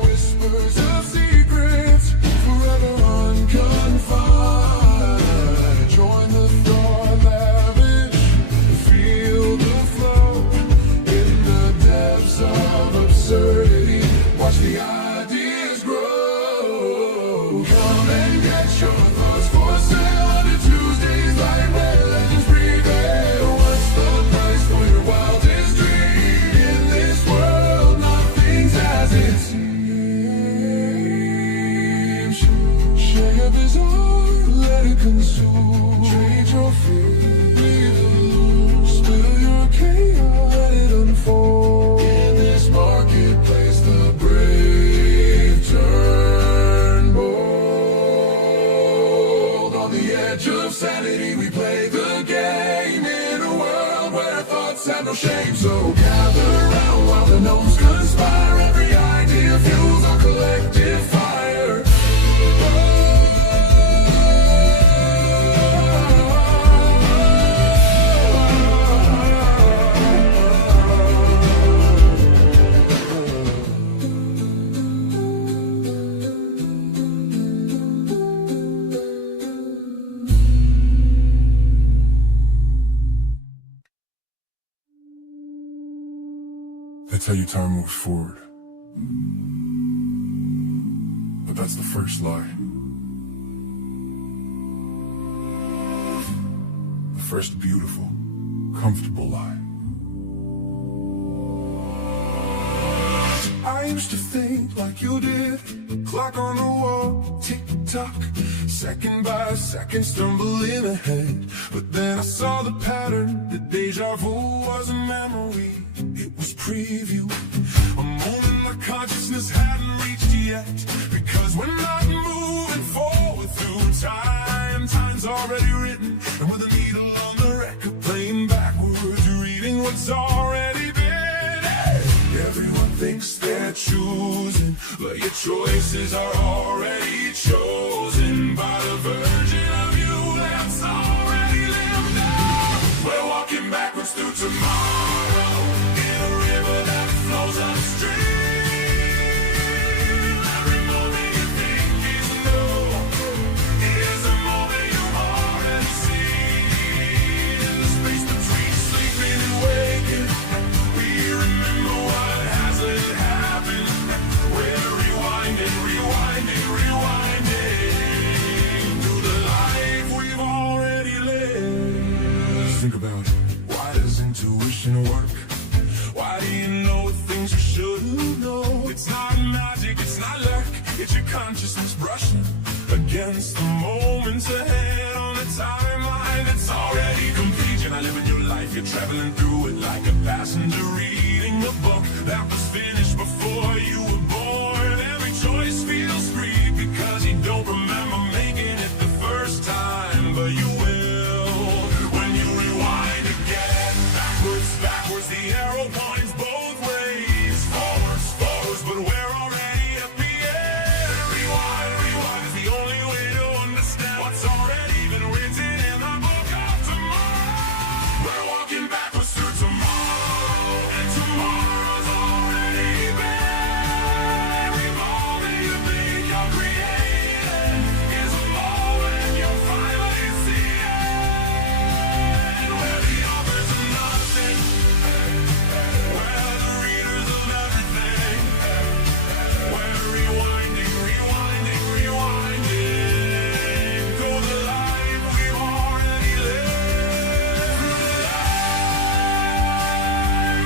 Whispers of secrets, forever unconfined. Join the thought lavish, feel the flow. In the depths of absurdity, watch the ideas grow. Come and get your thoughts for sale on a Tuesday's light where legends prevail. What's the price for your wildest dream? In this world, nothing's as it seems. Share bizarre, let it consume. Trade your fear, breathe it loose. Spill your chaos, let it unfold. In this marketplace, the brave turn bold. On the edge of sanity, we play the game. In a world where thoughts have no shame. So gather round while the gnomes conspire. Every idea fuels our collective fire. That's how your time moves forward. But that's the first lie. The first beautiful, comfortable lie. I used to think like you did. Clock on the wall, tick tock. Second by second, stumbling ahead. But then I saw the pattern. The deja vu was a memory. It was preview. A moment my consciousness hadn't reached yet. Because we're not moving forward through time. Time's already written. And with a needle on the record playing backwards, reading what's already been. Everyone thinks they're choosing, but your choices are already chosen by the version of you that's already lived out. We're walking backwards through tomorrow. consciousness brushing against the moments ahead on a timeline that's already complete. You're not living your life, you're traveling through it like a passenger reading a book that was finished before you were born. Every choice feels free because you don't remember making it the first time, but you will when you rewind again. Backwards, the arrow points both ways. Forwards, but we're already at the end. Rewind is the only way to understand what's already been written in the book of tomorrow. We're walking backwards through tomorrow, and tomorrow's already been. Every moment you think you're creating is a moment you'll finally see it. Where the authors of nothing, where the readers of everything, where rewinding go the life we've already lived. Through the life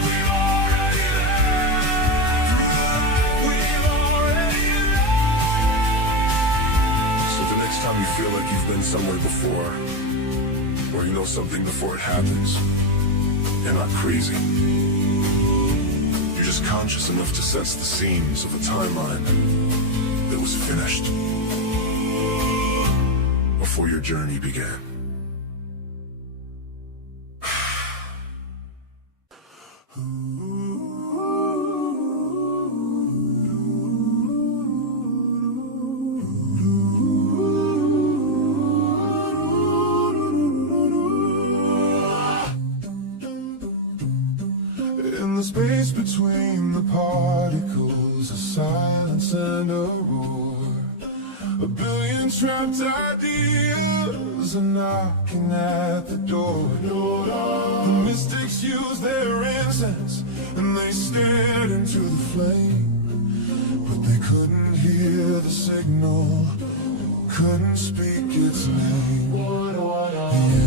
we've already lived. Through the life we've already lived. So the next time you feel like you've been somewhere before, or you know something before it happens, you're not crazy. You're just conscious enough to sense the seams of a timeline that was finished before your journey began. In the space between the particles, a silence and a roar, a billion trapped ideas are knocking at the door. The mystics used their incense and they stared into the flame, but they couldn't hear the signal, couldn't speak its name. The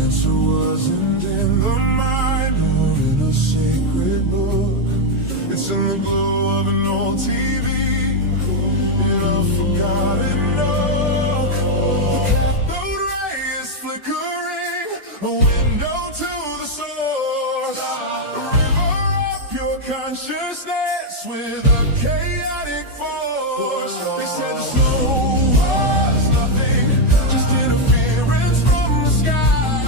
answer wasn't in the mind or in a sacred book. It's in the glow of an old TV, in a forgotten nook. The cathode ray is flickering, a window to the source. A river of pure consciousness with a chaotic force. They said the snow was nothing, just interference from the sky.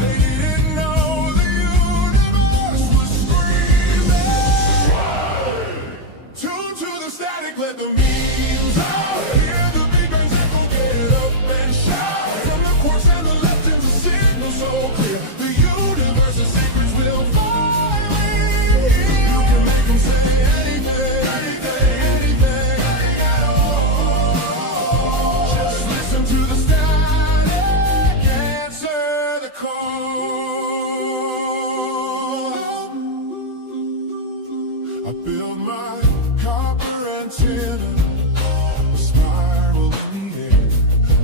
They didn't know the universe was screaming. Tune to the static, let the memes out. Hear the big bangs echo, get up and shout. From the quarks and the leptons, a signal so clear. The universe's secrets will finally hear. You can make them say anything, anything at all. Just listen to the static, answer the call. I build my copper antenna, a spiral in the air,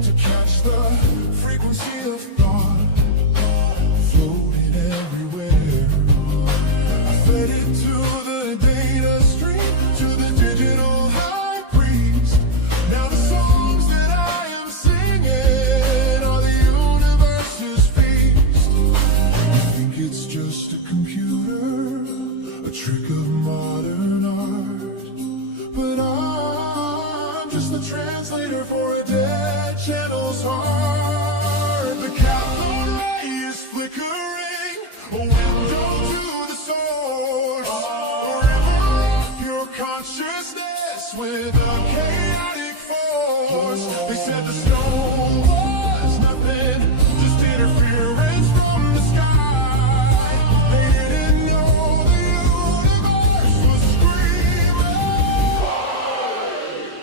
to catch the frequency of thought, floating everywhere. I fed it to the data stream, to the digital high priest. Now the songs that I am singing are the universe's feast. You think it's just a computer, a trick of modern art, but I'm just the translator for a dead channel's heart. The cathode ray is flickering, a window to the source. A river of pure consciousness with a chaotic force. They said the snow was nothing, just interference from the sky. They didn't know the universe was screaming.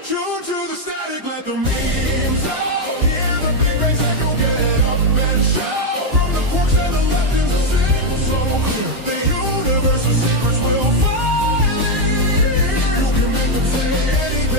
Tune to the static, let the memes out. Hear the big bangs echo, get up and shout. From the quarks and the leptons, a signal so clear. The universe's secrets will finally hear. You can make them say anything.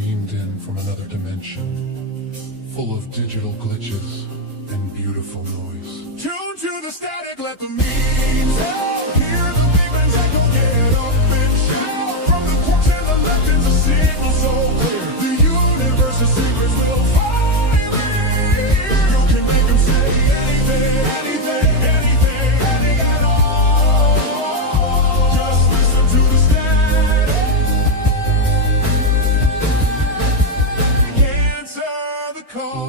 beamed in from another dimension, full of digital glitches and beautiful noise. Tune to the static, let the memes out. Hear the demons echo, get up and shout. From the quarks and the legends, a signal so clear. The universe's secrets will finally hear. You can make them say anything, anything, anything, anything at all. Just listen to the static. Answer the call.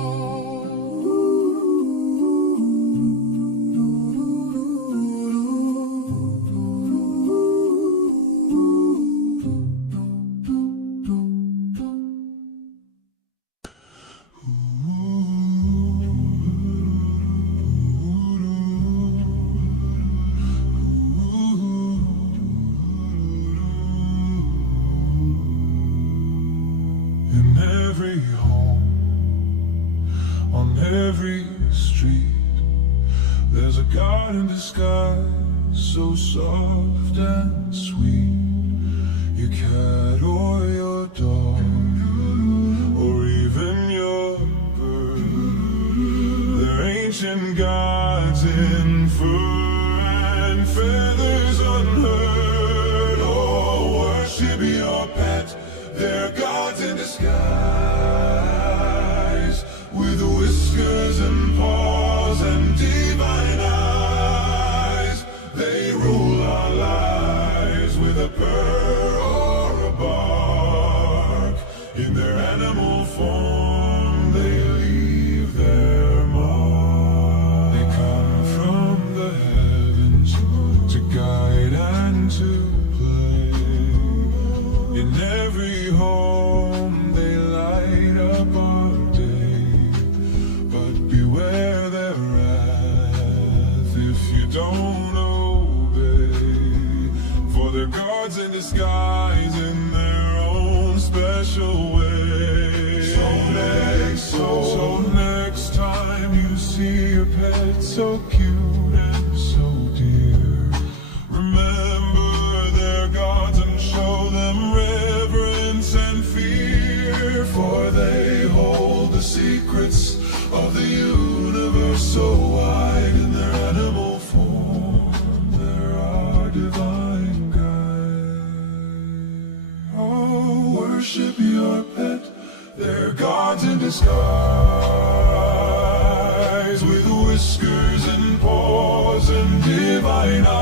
In every home, on every street, there's a God in disguise, so soft and sweet. Your cat or your dog, or even your bird. They're ancient gods in fur and feathers unheard. Oh, worship your pet. They're gods in disguise, with whiskers and paws and divine eyes. They rule our lives with a purr or a bark. In their animal form, they leave their mark. They come from the heavens to guide and to play. In every home they light up our day, but beware their wrath if you don't obey. For they're gods in disguise in their own special way. So next time you see a pet so cute and so dear, remember they're gods and show them reverence and fear. For they hold the secrets of the universe so wide. In their animal form, they're our divine guide. Oh, worship your pet. They're gods in disguise, with whiskers and paws and divine eyes.